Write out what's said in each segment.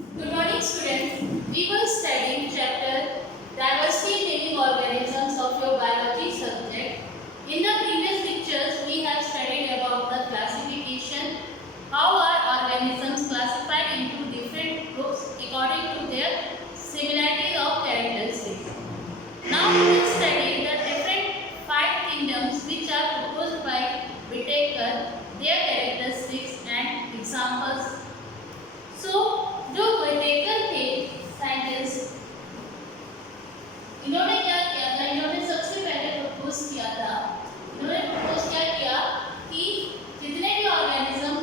Good morning, students. We were studying chapter Diversity in Living Organisms of your biology subject. In the previous lectures, we have studied about the classification, how are organisms classified into different groups according to their similarity of characteristics. Now we will study the different five kingdoms which are proposed by Whittaker, their characteristics and examples. So, जो Whittaker थे scientist, इन्होंने क्या किया था? इन्होंने सबसे पहले propose किया था, इन्होंने प्रपोज क्या किया कि जितने भी ऑर्गेनिज्म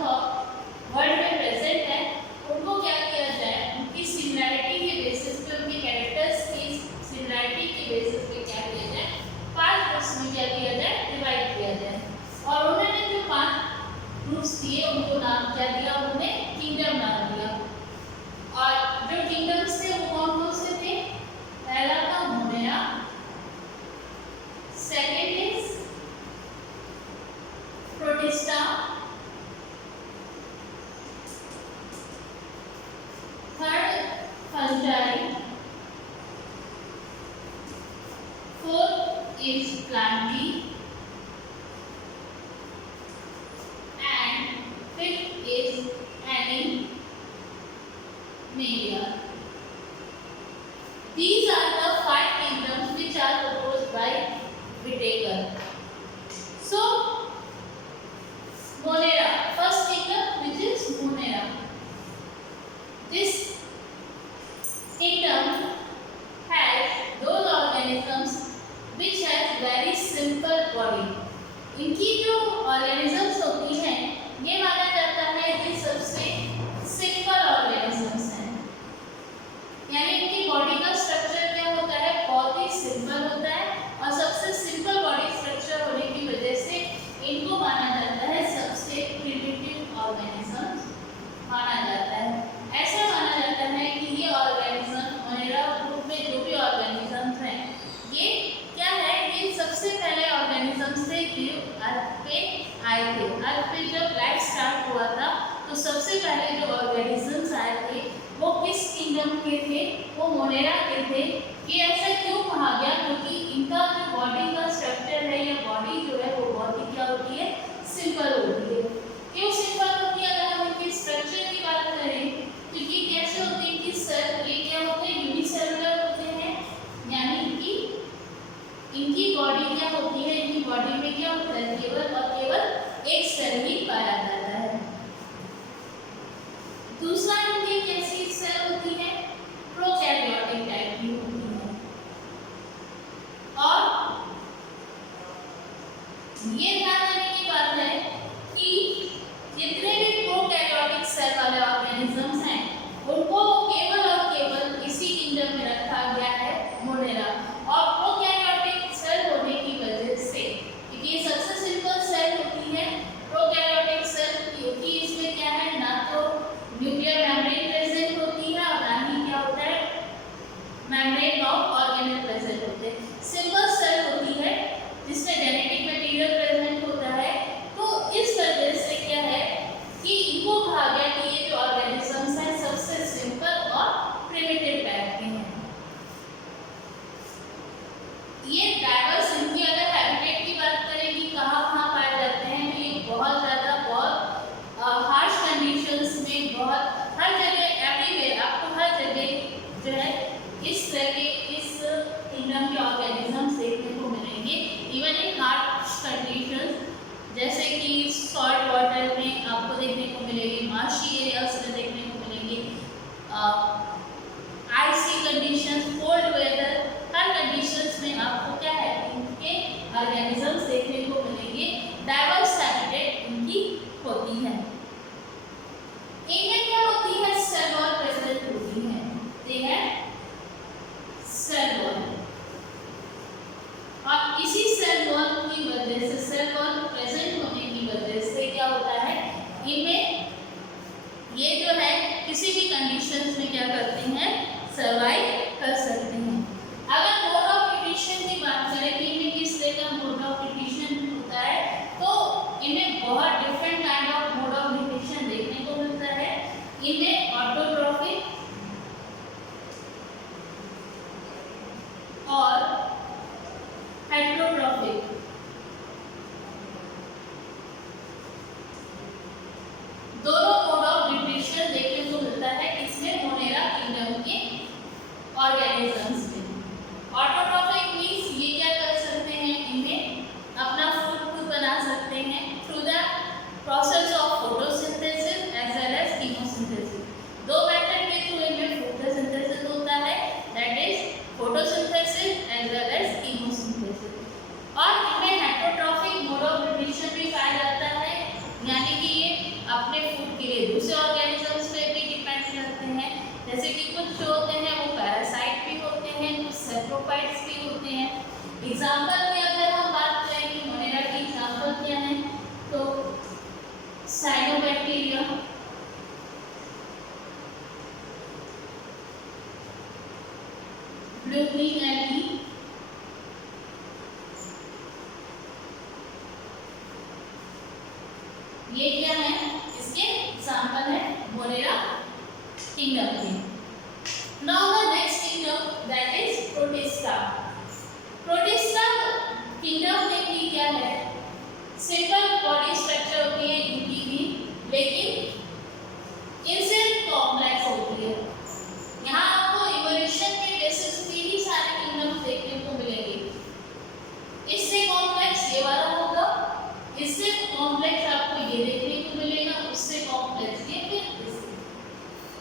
वर्ल्ड में प्रेजेंट है उनको क्या किया जाए, उनकी सिमिलैरिटी के बेसिस पे, उनकी कैरेक्टर्स की सिमिलैरिटी के बेसिस पे क्या किया जाए, 5 ग्रुप्स में क्या किया जाए, डिवाइड किया जाए। और उन्होंने जो 5 ग्रुप्स दिए उनको नाम क्या दिया, उन्होंने किंगडम नाम दिया। और जो किंगडम्स थे वो कौन कौन से थे? पहला था Monera, second is protista, third fungi, fourth is Plantae and fifth is animalia. These are the 5 kingdoms which are proposed by Whittaker. So, Monera, first kingdom which is Monera. This kingdom has those organisms which has very simple body. इनकी जो organisms होती हैं ये माना जाता है कि सबसे सिंपल organisms हैं, यानी इनकी बॉडी का स्ट्रक्चर क्या होता है, बहुत ही सिंपल होता है। और सबसे सिंपल बॉडी स्ट्रक्चर होने की वजह से इनको माना जाता है सबसे प्रिमिटिव ऑर्गेनिजम्स माना जाता है। ऐसा माना जाता है कि ये ऑर्गेनिज्म मोनेरा ग्रुप में जो भी ऑर्गेनिजम्स हैं ये क्या है, ये सबसे पहले ऑर्गेनिजम्स थे जो अर्थ पे आए थे। अर्थ पे जब लाइफ स्टार्ट हुआ था तो सबसे पहले जो ऑर्गेनिजम्स आए थे वो किस किंगडम के थे, वो मोनेरा के थे। ये ऐसा क्यों कहा गया, क्योंकि इनका जो बॉडी का स्ट्रक्चर है या बॉडी जो है वो बहुत ही क्या होती है, सिंपल होती है। क्यों सिंपल होती है? अगर हम इनके स्ट्रक्चर की बात करें तो ये कैसे होते हैं कि सर ये क्या होते हैं, यूनिसेलुलर होते हैं, यानी कि इनकी बॉडी क्या होती है, इनकी बॉडी में क्या होता है, केवल और केवल एक सेल ही पाया जाता है। दूसरा इनकी कैसी सेल होती है, प्रोकैरियोटिक टाइप की होती है। और ये ध्यान देने की बात है कि जितने भी प्रोकैरियोटिक सेल वाले ऑर्गेनिजम्स हैं उनको केवल और केवल इसी किंगडम में रखा गया है, मोनेरा। और प्रोकैरियोटिक सेल होने की वजह से, क्योंकि ये सबसे सिंपल सेल होती है, प्रोकैरियोटिक सेल क्योंकि इसमें क्या है, ना तो न्यूक्लियर मेम्ब्रेन प्रेजेंट होती है और ना ही क्या होता है, मेम्ब्रेन ऑफ ऑर्गेनेल प्रेजेंट होते हैं। सिंपल सेल होती है जिसमें जेनेटिक मटेरियल प्रेजेंट होता है। तो इस वजह से क्या है कि इनको कहा गया कि ये जो ऑर्गेनिजम्स हैं सबसे सिंपल और प्रिमिटिव टाइप के हैं। ये डाइवर्स, इनकी अगर हैबिटेट की बात करें कि कहाँ पाए जाते हैं, तो ये बहुत ज़्यादा बहुत हार्श कंडीशंस में, बहुत हर जगह, एवरीवेयर, आपको हर जगह जो है इस तरह के इस किंगडम के ऑर्गेनिजम्स देखने को मिलेंगे। इवन इन हार्श कंडीशंस जैसे कि सॉल्ट वाटर में आपको देखने को मिलेगी, मार्शी एरियाज में देखने को मिलेंगे, आइसी कंडीशंस, कोल्ड वेदर, हर कंडीशंस में आपको क्या है, इनके ऑर्गेनिजम्स देखने को मिलेंगे। डाइवर्स हैबिटेट इनकी होती है। इनमें क्या होती है, सेल वॉल प्रेजेंट होती है, ये है सेल वॉल। और इसी सेल वॉल की वजह से, सेल वॉल प्रेजेंट होने की वजह से क्या होता है, इनमें ये जो है किसी भी कंडीशंस में क्या करते हैं, सर्वाइव कर सकते हैं। अगर मोड ऑफ न्यूट्रिशन की बात करें कि इनमें किस तरह का मोड ऑफ न्यूट्रिशन होता है, तो इनमें बहुत different kind of mode of nutrition देखने को मिलता है। इनमें ऑटोट्रॉफिक, ऑर्गेनिजम्स में। ऑटोट्रॉफिक मीन्स ये क्या कर सकते हैं, इन्हें अपना फूड खुद बना सकते हैं through the process of photosynthesis as well as chemosynthesis. दो मेथड के थ्रू इनमें फोटोसिंथेसिस होता है, that is photosynthesis as well as chemosynthesis. और इनमें हेटेरोट्रॉफिक मोड ऑफ न्यूट्रिशन भी पाया जाता है, यानी कि ये अपने फूड के लिए दूसरे ऑर्गेनिजम्स पे भी डिपेंड करते हैं। जैसे कि कुछ जो होते हैं वो पैरासाइट भी होते हैं, कुछ सेप्रोफाइट्स भी होते हैं। एग्जांपल में अगर हम बात करें कि मोनेरा की एग्जांपल क्या है, तो साइनोबैक्टीरिया, ब्लू ग्रीन एल्गी, ये क्या है, इसके एग्जांपल है मोनेरा किंगडम के। Now the next kingdom that is protista. Protista kingdom में भी क्या है, सिंपल बॉडी स्ट्रक्चर होती है इनकी भी, लेकिन इनसे कॉम्प्लेक्स होती है। यहाँ आपको इवोल्यूशन के बेसिस पे ही सारे किंगडम देखने को मिलेंगे। इससे कॉम्प्लेक्स ये वाला होगा, इससे कॉम्प्लेक्स आपको ये देखने को मिलेगा, उससे कॉम्प्लेक्स ये, फिर इससे।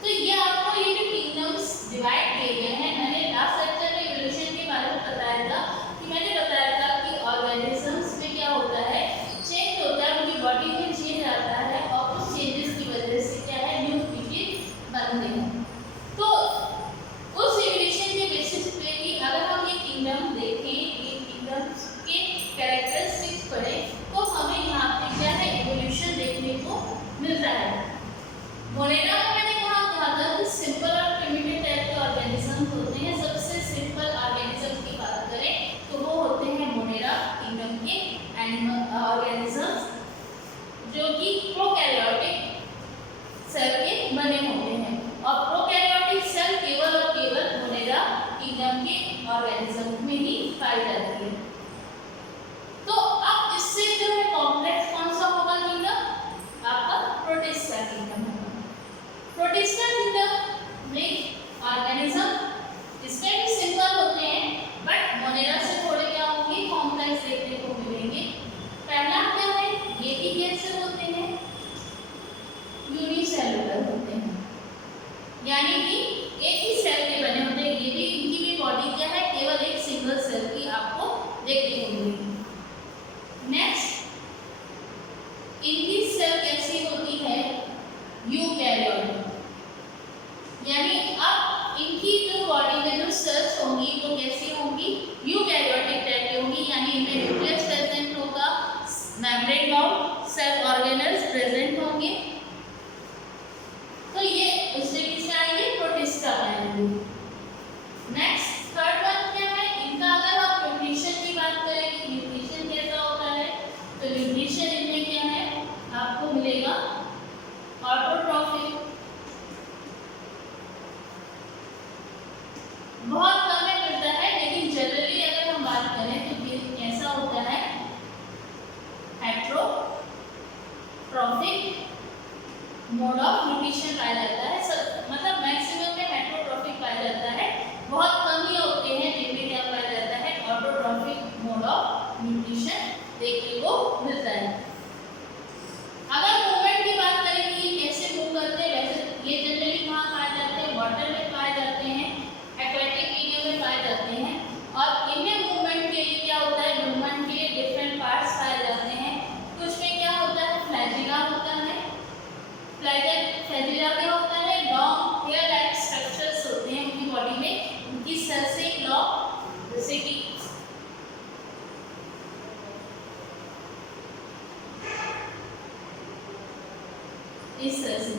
तो ये आपको ये जो किंगडम्स डिवाइड किए गए हैं, मैंने लास्ट लेक्चर में इवोल्यूशन के बारे में बताया था कि कि ऑर्गेनिजम्स में क्या होता है, चेंज होता है, उनकी बॉडी में चेंज आता है और उस चेंजेस की वजह से क्या है, न्यू स्पीशीज बनते हैं। तो उस इवोल्यूशन के बेसिस पे कि अगर हम ये किंगडम देखें, ये किंगडम्स के कैरेक्टरिस्टिक्स पढ़ें, तो हमें यहाँ पे क्या है, इवोल्यूशन देखने को मिलता है। मोनेरा में मैंने कहा था कि सिंपल और प्रिमिटिव टाइप के ऑर्गेनिजम्स होते हैं। सबसे सिंपल ऑर्गेनिज्म की बात करें तो वो होते हैं मोनेरा किंगडम के एनिमल ऑर्गेनिजम्स, जो कि प्रोकैरियोटिक सेल के बने होते हैं। और प्रोकैरियोटिक सेल केवल और केवल मोनेरा किंगडम के ऑर्गेनिज्म में ही पाई जाती है। तो अब इससे जो है कॉम्प्लेक्स कौन सा होगा किंगडम, आपका प्रोटिस्टा किंगडम होगा। प्रोटिस्टा किंगडम में ऑर्गेनिज्म इसमें भी सिंपल होते हैं, बट मोनेरा से थोड़े क्या होंगे, कॉम्प्लेक्स देखने को मिलेंगे। पहला क्या है, ये भी कैसे होते हैं, यूनिसेलुलर होते हैं, यानी कि एक ही सेल के बने होते हैं। ये भी, इनकी भी बॉडी क्या है, केवल एक सिंगल सेल की आपको देखने को मिलेगी। नेक्स्ट, इनकी सेल कैसी होती है, यूकैरियोटिक, यानी अब इनकी जो बॉडी में जो सेल्स होंगी वो कैसी होंगी, यूकैरियोटिक टाइप की होंगी, यानी इनमें न्यूक्लियस प्रेजेंट होगा, membrane bound cell organelles present होंगे। तो ये उससे किससे आएंगे, प्रोटिस्टा आएंगे। नेक्स्ट, थर्ड वन क्या है, इनका अगर हम न्यूट्रिशन की बात करें कि न्यूट्रिशन कैसा होता है, तो न्यूट्रिशन इनमें क्या है, आपको मिलेगा ऑटोट्रॉफिक, बहुत कम में मिलता है, लेकिन जनरली अगर हम बात करें तो ये कैसा होता है, हेटेरोट्रॉफिक मोड ऑफ न्यूट्रिशन पाया जाता है। मतलब मैक्सिमम में हेटेरोट्रॉफिक पाया जाता है, बहुत कम ही होते हैं जिनमें क्या पाया जाता है, ऑटोट्रॉफिक मोड ऑफ न्यूट्रिशन देखने को मिलता है। अगर मूवमेंट की बात करें कि ये कैसे मूव करते हैं, वैसे ये जनरली कहाँ पाए जाते हैं, वाटर में पाए जाते हैं, एक्वेटिक मीडियम में पाए जाते हैं। और इनमें मूवमेंट के लिए क्या होता है, मूवमेंट के लिए डिफरेंट पार्ट्स पाए जाते हैं। कुछ में क्या होता है, फ्लैजिला होता है, फ्लैजिला क्या होता है, लॉन्ग हेयर लाइक स्ट्रक्चर्स होते हैं उनकी बॉडी में, उनकी सेल से लॉन्ग, जैसे कि इस तरह से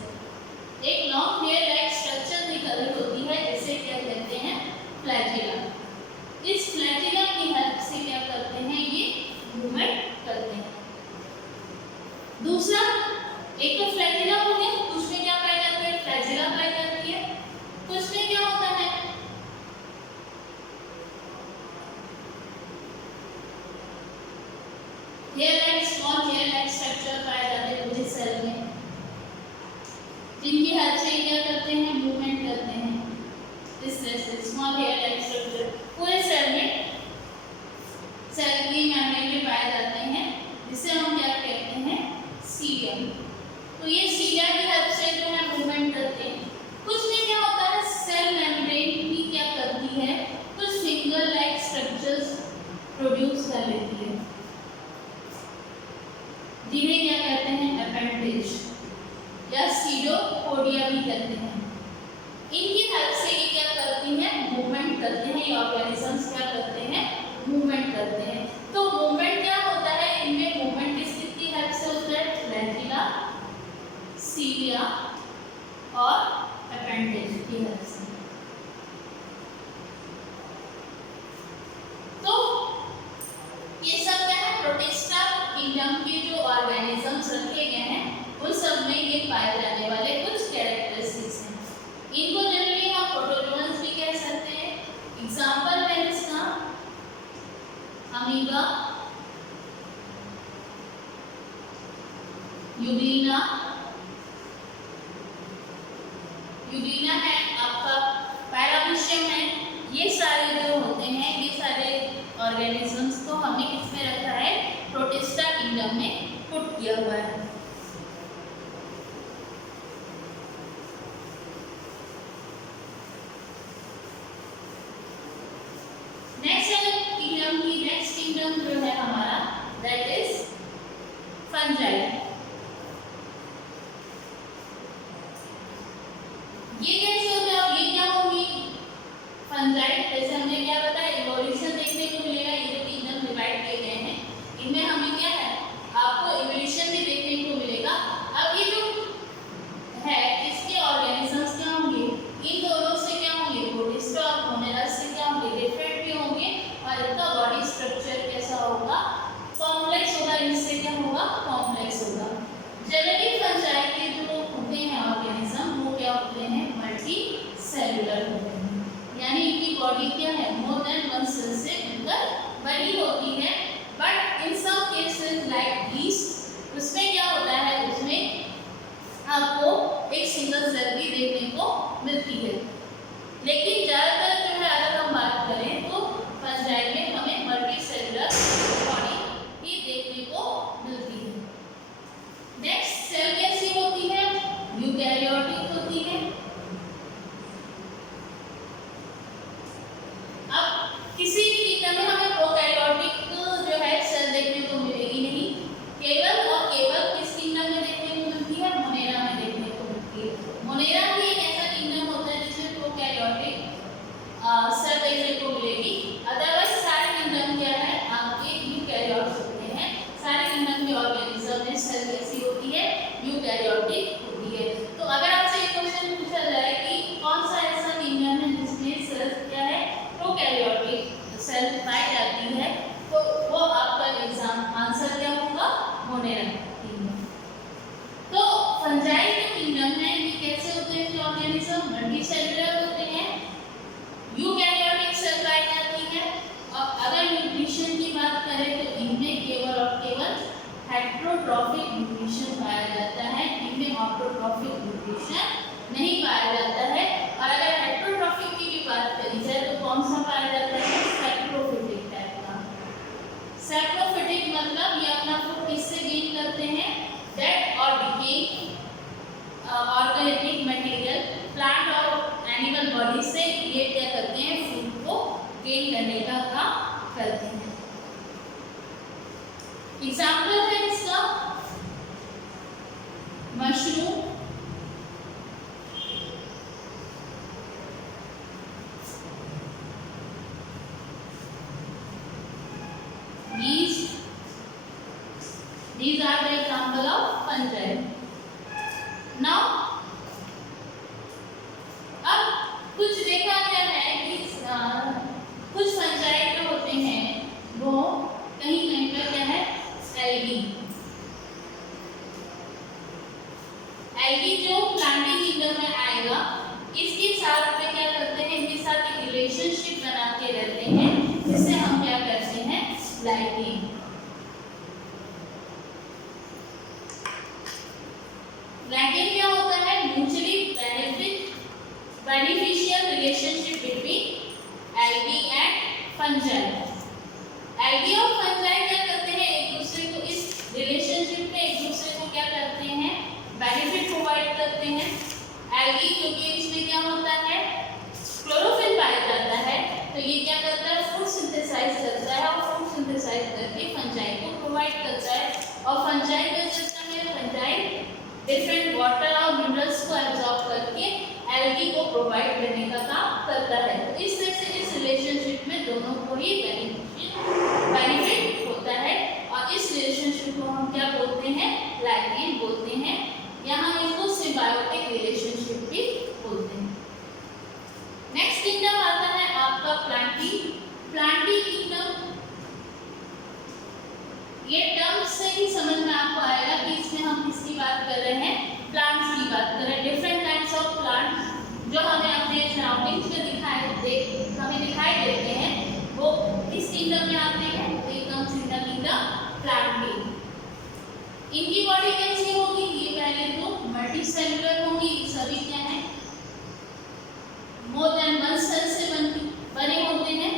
एक लॉन्ग हेयर लाइक स्ट्रक्चर निकल होती है, जिसे क्या कहते हैं, फ्लैजिला। इस फ्लैजिला की हेल्प से क्या करते हैं, ये मूवमेंट करते हैं। दूसरा, एक तो फ्लैजिला हो गया, कुछ में क्या पाई जाती है, फ्लैजिला पाई जाती है। कुछ में क्या होता है, hair like, small hair like structure पाए जाते हैं मुझे सेल में, जिनकी हेल्प से क्या करते हैं, मूवमेंट करते हैं। इस तरह से स्मॉल हेयर लाइक स्ट्रक्चर पूरे सेल में, सेल की मेम्ब्रेन में पाए जाते हैं, जिसे हम क्या कहते हैं, सीलिया। तो ये सीलिया की हेल्प से जो है मूवमेंट करते हैं। कुछ में क्या होता है, सेल मेम्ब्रेन भी क्या करती है, कुछ फिंगर लाइक स्ट्रक्चर्स प्रोड्यूस कर लेती है, जिन्हें क्या कहते हैं, अपेंडेज या सीडोपोडिया भी कहते हैं। इनकी हेल्प से ये क्या करती हैं, मूवमेंट करते हैं। ये ऑर्गेनिजम्स क्या करते हैं, मूवमेंट करते हैं। तो मूवमेंट क्या होता है, इनमें मूवमेंट किसकी हेल्प से होता है, फ्लैजिला, सीलिया और अपेंडेज की हेल्प से। तो ये सब क्या है, प्रोटिस्टा किंगडम के जो ऑर्गेनिजम्स रखे गए हैं उन सब में ये पाए जाने वाले कुछ कैरेक्टरिस्टिक्स हैं। इनको जनरली हम प्रोटोजोअन्स भी कह सकते हैं। एग्जांपल है इसका अमीबा, यूग्लिना, यूग्लिना है आपका, पैरामीशियम है। ये सारे जो होते हैं, ये सारे ऑर्गेनिजम्स को हमने किसमें रखा है, प्रोटिस्टा किंगडम में पुट किया हुआ है। नेक्स्ट किंगडम जो है हमारा, दैट इज फंजाई। ये कैसे होता है, ये क्या होगी, फंजाई। जैसे हमने क्या बताया, इवोल्यूशन देखने को मिलेगा। ये जो किंगडम डिवाइड किए गए हैं, इनमें हमें क्या है, आपको इवोल्यूशन भी देखने को मिलेगा। अब ये जो है, इसके ऑर्गेनिजम्स क्या होंगे, इन दोनों से क्या होंगे, प्रोटिस्टा और मोनेरा से क्या होंगे, डिफरेंट भी होंगे। और इनका बॉडी स्ट्रक्चर कैसा होगा, कॉम्प्लेक्स होगा। इनसे क्या होगा, कॉम्प्लेक्स होगा। जनरली फंजाई के जो होते हैं ऑर्गेनिज्म, वो क्या होते हैं, मल्टी सेलुलर होते हैं। यानी इनकी बॉडी क्या है, मोर देन वन सेल से मिलकर बनी होती है। But in some cases like these, उसमें क्या होता है, उसमें आपको एक सिंगल सेल भी देखने को मिलती है। लेकिन ज़्यादातर जो है, अगर हम बात करें तो फंजाई में हमें मल्टी सेलुलर बॉडी ही देखने को मिलती है। नेक्स्ट सेल कैसी होती है, यूकैरियोटिक होती है। अब किसी भी किंगडम में हमें प्रोकैरियोटिक जो है सेल देखने को मिलेगी नहीं, केवल और केवल किस किंगडम में देखने को मिलती है, मोनेरा में देखने को मिलती है। मोनेरा ही एक ऐसा किंगडम होता है जिसमें प्रोकैरियोटिक सेल देखने को मिलेगी। अदरवाइज सारे किंगडम क्या है, आपके यूकैरियोट्स होते हैं। सारे किंगडम के ऑर्गेनिज्म में सेल कैसी होती है, यूकैरियोटिक होती है। तो अगर आपसे एक क्वेश्चन पूछा जाए कि कौन सा ऐसा किंगडम है जिसमें सेल क्या है, प्रोकैरियोटिक सेल पाई जाती है, तो वो आपका एग्जाम आंसर क्या होगा, मोनेरा किंगडम। तो फंजाई जो किंगडम है, ये कैसे होते हैं, ऑर्गेनिज्म मल्टी सेलुलर होते हैं, यूकैरियोटिक सेल पाई जाती है। और अगर न्यूट्रिशन की बात करें तो इनमें केवल और केवल हेट्रोट्रॉफिक न्यूट्रिशन पाया जाता है, इनमें ऑटोट्रॉफिक न्यूट्रिशन नहीं पाया जाता है। और अगर हेट्रोट्रॉफिक की भी बात करी जाए तो कौन सा पाया जाता है, सैक्रोफिटिक टाइप का। सैक्रोफिटिक मतलब ये अपना फूड किससे गेन करते हैं, डेड और डिकेइंग ऑर्गेनिक मटेरियल, प्लांट और एनिमल बॉडी से ये क्या करते हैं, फूड को गेन करने का काम करते हैं। एग्जाम्पल है इसका mushroom, yeast, these are the example of fungi. Now अब कुछ देखा गया है कि कुछ फंजाई जो होते हैं वो कहीं कहीं पर क्या है, एल्गी जो प्लांटिंग किंगडम में आएगा, इसके साथ में क्या करते हैं, इनके साथ एक रिलेशनशिप बना के रहते हैं, जिससे हम क्या करते हैं, लाइकिंग। लाइकिंग क्या होता है, mutually beneficial relation relationship between algae and fungi. Algae और fungi क्या करते हैं, एक दूसरे को इस रिलेशनशिप में एक दूसरे को क्या करते हैं, बेनिफिट प्रोवाइड करते हैं। एल्गी क्योंकि इसमें क्या होता है, क्लोरोफिल पाया जाता है, तो ये क्या करता है, फूड सिंथेसाइज करता है और फूड सिंथेसाइज करके फंजाई को प्रोवाइड करता है। और फंजाई क्या करता है, फंजाई डिफरेंट वाटर और मिनरल्स को एब्जॉर्ब करके एल्गी को प्रोवाइड करने का काम करता है। तो इस तरह से इस रिलेशनशिप में दोनों को ही बेनिफिट होता है और इस रिलेशनशिप को हम क्या बोलते हैं, लाइगेन बोलते हैं। यहाँ इसको सिम्बायोटिक रिलेशनशिप भी बोलते हैं। नेक्स्ट किंगडम आता है आपका प्लांटी। प्लांटी किंगडम, ये टर्म से ही समझ में आपको आएगा कि इसमें हम किसकी बात कर रहे हैं, प्लांट्स की बात कर रहे हैं। डिफरेंट टाइप्स ऑफ प्लांट जो हमें अपने सराउंडिंग्स में हमें दिखाई देते हैं, वो किस किंगडम में आते हैं, एकदम सीधा किंगडम प्लांटी। इनकी बॉडी कैसी होगी, ये पहले तो मल्टी सेलुलर होगी। सभी क्या है, मोर देन वन सेल से बने होते हैं।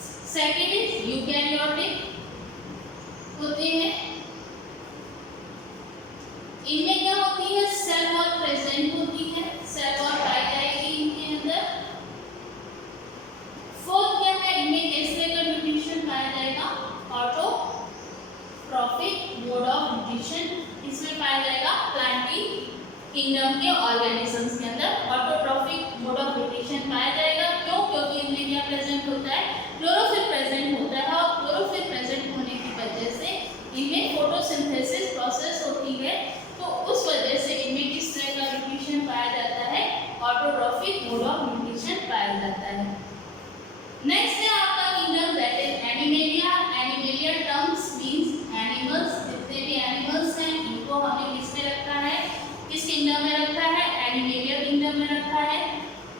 सेकेंड इज यूकैरियोटिक होते हैं। इनमें क्या होती है, सेल वॉल प्रेजेंट होती है, सेल वॉल पाई जाएगी इनके अंदर। फोर्थ क्या है, इनमें किस तरह का न्यूट्रिशन पाया जाएगा, ऑटोट्रॉफिक मोड ऑफ न्यूट्रिशन इसमें पाया जाएगा। प्लांटी किंगडम के ऑर्गेनिजम्स के अंदर ऑटोट्रॉफिक मोड ऑफ न्यूट्रिशन पाया जाएगा। क्यों, क्योंकि इनमें क्या प्रेजेंट होता है, क्लोरोफिल प्रेजेंट होता है और क्लोरोफिल प्रेजेंट होने की वजह से इनमें फोटोसिंथेसिस प्रोसेस होती है, तो उस वजह से इनमें किस तरह का न्यूट्रिशन पाया जाता है, ऑटोट्रॉफिक मोड ऑफ न्यूट्रिशन पाया जाता है। नेक्स्ट है आपका kingdom that is animalia. Animalia terms means animals, जितने भी एनिमल्स हैं इनको हमें किस में रखा है, किस किंगडम में रखा है, एनिमेलिया किंगडम में रखा है।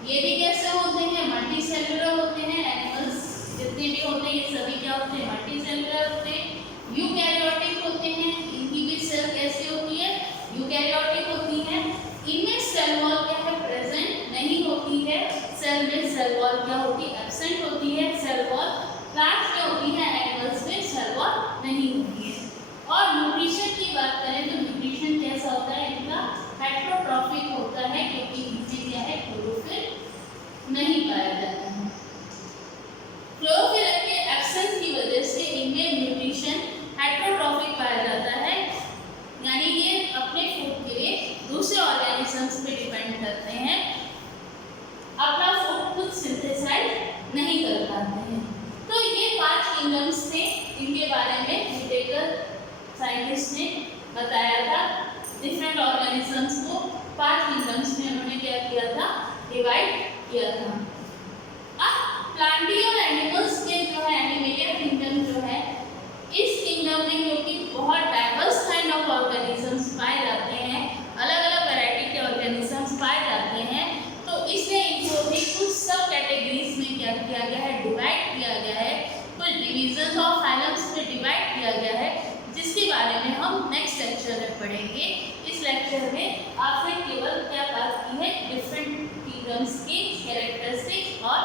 ये भी कैसे होते हैं, मल्टी सेलुलर होते हैं। एनिमल्स जितने भी होते हैं ये सभी क्या होते हैं, मल्टी सेलुलर होते हैं। यूकैरियोटिक होते हैं, इनकी भी सेल कैसी होती है, यूकैरियोटिक होती है। इनमें सेल वॉल क्या है, प्रेजेंट नहीं होती है। सेल में सेल वॉल क्या होती है, एब्सेंट होती है। सेल वॉल प्लांट्स में होती है, एनिमल्स में सेल वॉल नहीं होती है। और न्यूट्रिशन की बात करें तो न्यूट्रिशन कैसा होता है, इनका हेट्रोट्रॉफिक होता है, क्योंकि इनसे क्या है, क्लोरोफिल नहीं पाया जाता है। क्लोरोफिल के एब्सेंस की वजह से इनमें न्यूट्रिशन हेट्रोट्रॉफिक पाया जाता है, यानी ये अपने फूड के लिए दूसरे ऑर्गेनिजम्स पे डिपेंड करते हैं, अपना फूड खुद सिंथेसाइज नहीं कर पाते हैं। तो ये 5 किंगडम्स थे, इनके बारे में विटेकर साइंटिस्ट ने बताया था। डिफरेंट ऑर्गेनिजम्स को 5 किंगडम्स में उन्होंने क्या किया था, डिवाइड किया था। अब प्लांटी और एनिमल्स के जो है, एनिमेलिया किंगडम जो है, इस किंगडम में क्योंकि बहुत डाइवर्स काइंड ऑफ ऑर्गेनिजम्स पाए जाते हैं, अलग अलग वैरायटी के ऑर्गेनिजम्स पाए जाते हैं, तो इसलिए इनको भी कुछ सब कैटेगरीज में क्या किया गया है, डिवाइड किया गया है। कुछ डिवीजन ऑफ फाइलम्स में डिवाइड किया गया है, जिसके बारे में हम नेक्स्ट लेक्चर में पढ़ेंगे। इस लेक्चर में आपने केवल क्या बात की है, डिफरेंट किंगडम्स की कैरेक्टरिस्टिक्स और